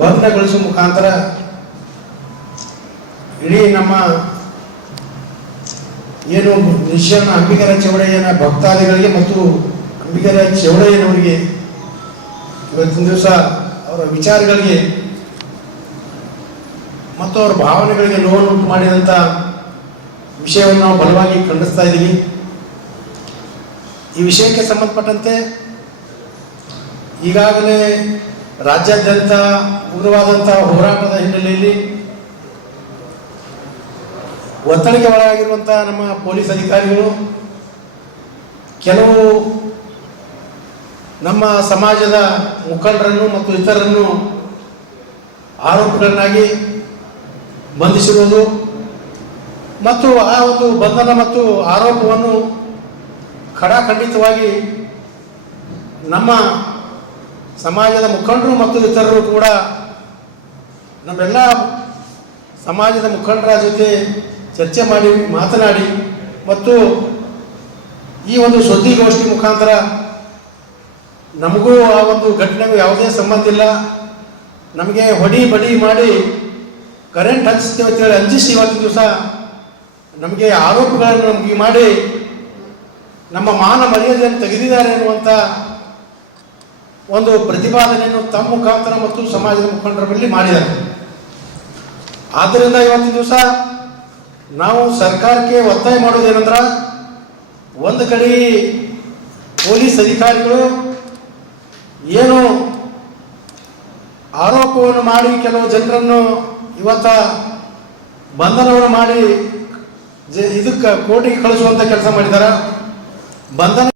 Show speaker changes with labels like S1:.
S1: ಭಗ್ನಗೊಳಿಸುವ ಮುಖಾಂತರ ಇಡೀ ನಮ್ಮ ಏನು ನಿಶ್ಚಯನ ಅಂಬಿಕರ ಚೌಡಯ್ಯನ ಭಕ್ತಾದಿಗಳಿಗೆ ಮತ್ತು ಅಂಬಿಕರ ಚೌಡಯ್ಯನವರಿಗೆ ಇವತ್ತಿನ ದಿವಸ ಅವರ ವಿಚಾರಗಳಿಗೆ ಮತ್ತು ಅವರ ಭಾವನೆಗಳಿಗೆ ನೋವುಂಟು ಮಾಡಿದಂಥ ವಿಷಯವನ್ನು ನಾವು ಬಲವಾಗಿ ಖಂಡಿಸ್ತಾ ಇದ್ದೀವಿ. ಈ ವಿಷಯಕ್ಕೆ ಸಂಬಂಧಪಟ್ಟಂತೆ ಈಗಾಗಲೇ ರಾಜ್ಯಾದ್ಯಂತ ಉಗ್ರವಾದಂಥ ಹೋರಾಟದ ಹಿನ್ನೆಲೆಯಲ್ಲಿ ಒತ್ತಡಕ್ಕೆ ಒಳಗಾಗಿರುವಂಥ ನಮ್ಮ ಪೊಲೀಸ್ ಅಧಿಕಾರಿಗಳು, ಕೆಲವು ನಮ್ಮ ಸಮಾಜದ ಮುಖಂಡರನ್ನು ಮತ್ತು ಇತರರನ್ನು ಆರೋಪಿಗಳನ್ನಾಗಿ ಬಂಧಿಸಿರುವುದು ಮತ್ತು ಆ ಒಂದು ಬಂಧನ ಮತ್ತು ಆರೋಪವನ್ನು ಖಡಾಖಂಡಿತವಾಗಿ ನಮ್ಮ ಸಮಾಜದ ಮುಖಂಡರು ಮತ್ತು ಇತರರು ಕೂಡ ನಮ್ಮೆಲ್ಲ ಸಮಾಜದ ಮುಖಂಡರ ಜೊತೆ ಚರ್ಚೆ ಮಾಡಿ, ಮಾತನಾಡಿ ಮತ್ತು ಈ ಒಂದು ಸುದ್ದಿಗೋಷ್ಠಿ ಮುಖಾಂತರ ನಮಗೂ ಆ ಒಂದು ಘಟನೆಗೂ ಯಾವುದೇ ಸಂಬಂಧ ಇಲ್ಲ. ನಮಗೆ ಹೊಡಿ ಬಡಿ ಮಾಡಿ ಕರೆಂಟ್ ಹಂಚಿಸ್ತೀವಿ ಅಂತ ಹೇಳಿ ಅಂಜಿಸಿ ಇವತ್ತಿನ ದಿವಸ ನಮಗೆ ಆರೋಪಗಳನ್ನು ನಮಗೆ ಮಾಡಿ ನಮ್ಮ ಮಾನ ಮರ್ಯಾದೆಯನ್ನು ತೆಗೆದಿದ್ದಾರೆ ಎನ್ನುವಂಥ ಒಂದು ಪ್ರತಿಪಾದನೆಯನ್ನು ತಮ್ಮ ಮುಖಾಂತರ ಮತ್ತು ಸಮಾಜದ ಮುಖಂಡರ ಬಳಿ ಮಾಡಿದ್ದಾರೆ. ಆದ್ದರಿಂದ ಇವತ್ತಿನ ದಿವಸ ನಾವು ಸರ್ಕಾರಕ್ಕೆ ಒತ್ತಾಯ ಮಾಡೋದೇನೆಂದ್ರೆ ಒಂದು ಕಡೆ ಪೊಲೀಸ್ ಅಧಿಕಾರಿಗಳು ಏನು ಆರೋಪವನ್ನು ಮಾಡಿ ಕೆಲವು ಜನರನ್ನು ಇವತ್ತ ಬಂಧನವನ್ನು ಮಾಡಿ ಇದಕ್ಕೆ ಕೋರ್ಟಿಗೆ ಕಳಿಸುವಂಥ ಕೆಲಸ ಮಾಡಿದ್ದಾರೆ ಬಂಧನ